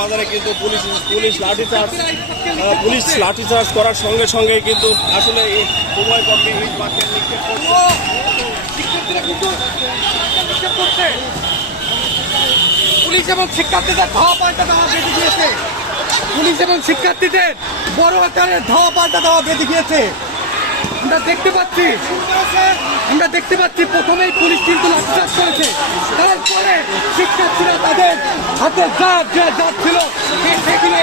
বাজারে কিন্তু পুলিশ লাঠিচার্জ করার সঙ্গে সঙ্গে কিন্তু আসলে উভয় পক্ষে ইট পাটকেল নিক্ষেপ করছে। পুলিশ এবং শিক্ষার্থীদের ধাওয়া পাল্টা দেওয়া বেঁধে গিয়েছে। পুলিশ এবং শিক্ষার্থীদের বড় আকারের ধাওয়া পাল্টা দেওয়া বেঁধে গিয়েছে। আমরা দেখতে পাচ্ছি প্রথমেই পুলিশ কিন্তু লাঠিচার্জ করেছে, তারপরে শিক্ষার্থীরা তাদের হাতে যা ছিল সেগুলো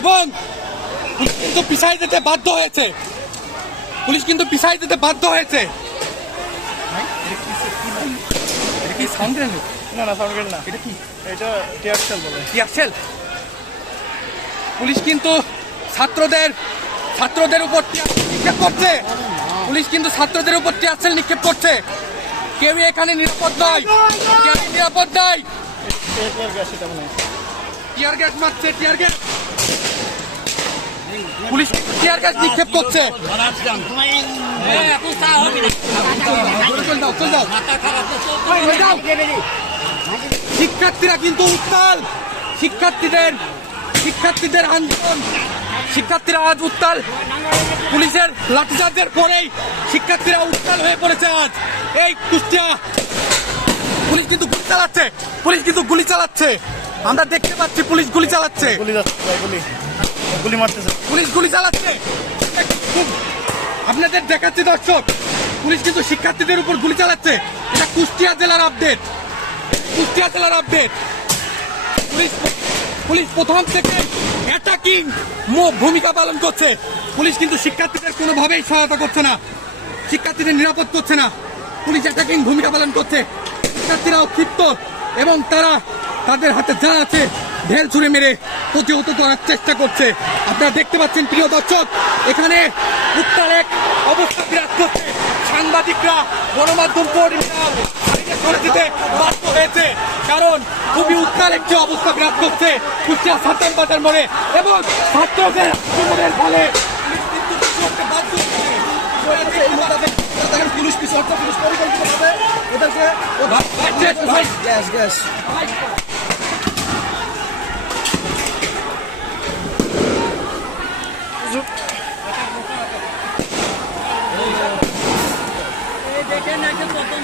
এবং কিন্তু পিছাই যেতে বাধ্য হয়েছে। পুলিশ কিন্তু পিছাই যেতে বাধ্য হয়েছে। কি সাউন্ড গ্রেনেড? না সাউন্ড গ্রেনেড না, এটা কি? এটা টিয়ার সেল বলে। Tear shell. পুলিশ কিন্তু ছাত্রদের উপর নিক্ষেপ করছে। পুলিশ কিন্তু ছাত্রদের উপর টিয়ার সেল নিক্ষেপ করছে। কেউ এখানে নিরাপদ নয়। টিয়ার গ্যাস মারছে, tear gas. Police tear gas নিক্ষেপ করছে। শিক্ষার্থীরা কিন্তু উত্তাল। শিক্ষার্থীদের আন্দোলন, শিক্ষার্থীরা আজ উত্তাল। পুলিশের লাঠিচার্জের পরেই শিক্ষার্থীরা উত্তাল হয়ে পড়েছে আজ। এই কুষ্টিয়া পুলিশ কিন্তু গুলি চালাচ্ছে। আমরা দেখতে পাচ্ছি পুলিশ গুলি চালাচ্ছে। পুলিশ গুলি চালাচ্ছে। আপনাদের দেখাচ্ছি দর্শক, পুলিশ কিন্তু শিক্ষার্থীদের উপর গুলি চালাচ্ছে। এটা কুষ্টিয়া জেলার আপডেট। পুলিশ প্রথম থেকে অ্যাটাকিং ভূমিকা পালন করছে। পুলিশ কিন্তু শিক্ষার্থীদের কোনোভাবেই সহায়তা করছে না, শিক্ষার্থীদের নিরাপদ করছে না। পুলিশ অ্যাটাকিং ভূমিকা পালন করছে। শিক্ষার্থীরাও ক্ষিপ্ত এবং তারা তাদের হাতে যা আছে ঢেল ছুঁড়ে মেরে প্রতিহত করার চেষ্টা করছে। আপনারা দেখতে পাচ্ছেন প্রিয় দর্শক, এখানে উত্তাল এক অবস্থা বিরাজ করছে। সাংবাদিকরা, গণমাধ্যম কর্মীরা সরে যেতে বাধ্য হয়েছে, কারণ খুবই উত্তাল একটি অবস্থা বিরাজ করছে কুষ্টিয়া সাতাম বাজার মোড়ে এবং ছাত্রদের আক্রমণের ফলে পুলিশ পরিকল্পিতভাবে ওদেরকে গ্যাস দেখেন প্রথম